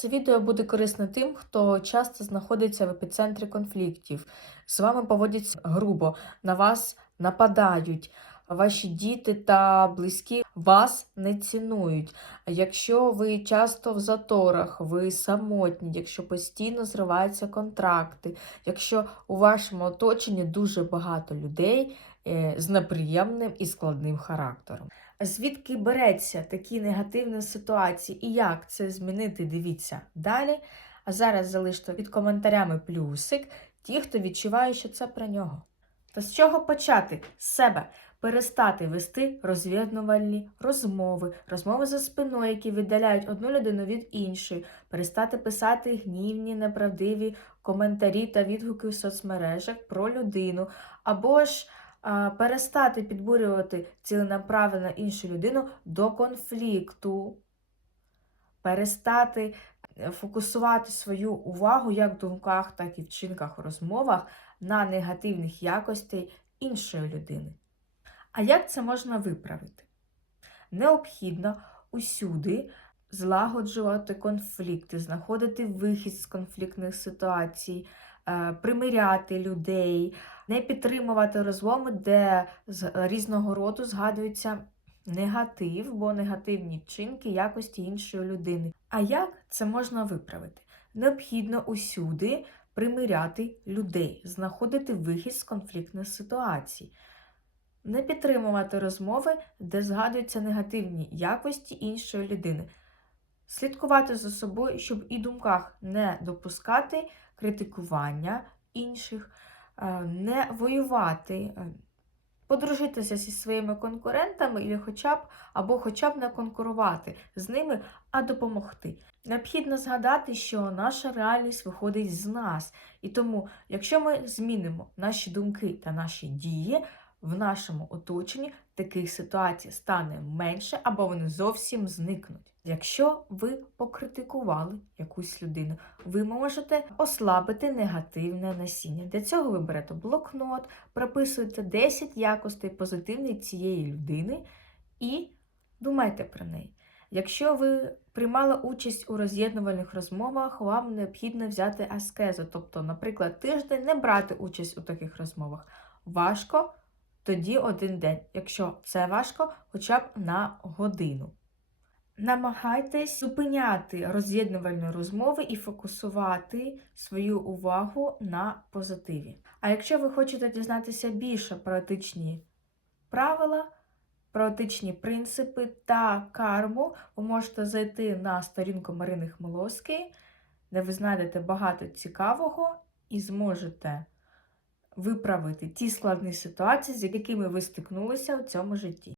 Це відео буде корисне тим, хто часто знаходиться в епіцентрі конфліктів, з вами поводяться грубо, на вас нападають. Ваші діти та близькі вас не цінують. Якщо ви часто в заторах, ви самотні, якщо постійно зриваються контракти, якщо у вашому оточенні дуже багато людей е, з неприємним і складним характером. Звідки береться такі негативні ситуації і як це змінити, дивіться далі. А зараз залиште під коментарями плюсик ті, хто відчуває, що це про нього. Та з чого почати? З себе перестати вести розв'язнувальні розмови, розмови за спиною, які віддаляють одну людину від іншої, перестати писати гнівні, неправдиві коментарі та відгуки в соцмережах про людину, або ж перестати підбурювати ціленаправленно іншу людину до конфлікту, перестати е, фокусувати свою увагу як в думках, так і в вчинках у розмовах на негативних якостей іншої людини. А як це можна виправити? Необхідно усюди злагоджувати конфлікти, знаходити вихід з конфліктних ситуацій, примиряти людей, не підтримувати розломи, де з різного роду згадується негатив, бо негативні вчинки якості іншої людини. А як це можна виправити? Необхідно усюди примиряти людей, знаходити вихід з конфліктних ситуацій. Не підтримувати розмови, де згадуються негативні якості іншої людини. Слідкувати за собою, щоб і думках не допускати критикування інших, е, не воювати, е, подружитися зі своїми конкурентами хоча б, або хоча б не конкурувати з ними, а допомогти. Необхідно згадати, що наша реальність виходить з нас. І тому, якщо ми змінимо наші думки та наші дії, в нашому оточенні таких ситуацій стане менше або вони зовсім зникнуть. Якщо ви покритикували якусь людину, ви можете ослабити негативне насіння. Для цього ви берете блокнот, прописуєте 10 якостей позитивних цієї людини і думайте про неї. Якщо ви приймали участь у роз'єднувальних розмовах, вам необхідно взяти аскезу, тобто, наприклад, тиждень не брати участь у таких розмовах. Важко тоді один день, якщо це важко, хоча б на годину. Намагайтесь зупиняти роз'єднувальні розмови і фокусувати свою увагу на позитиві. А якщо ви хочете дізнатися більше про етичні правила, про етичні принципи та карму, ви можете зайти на сторінку Марини Хмеловської, де ви знайдете багато цікавого і зможете виправити ті складні ситуації, з якими ви стикнулися у цьому житті.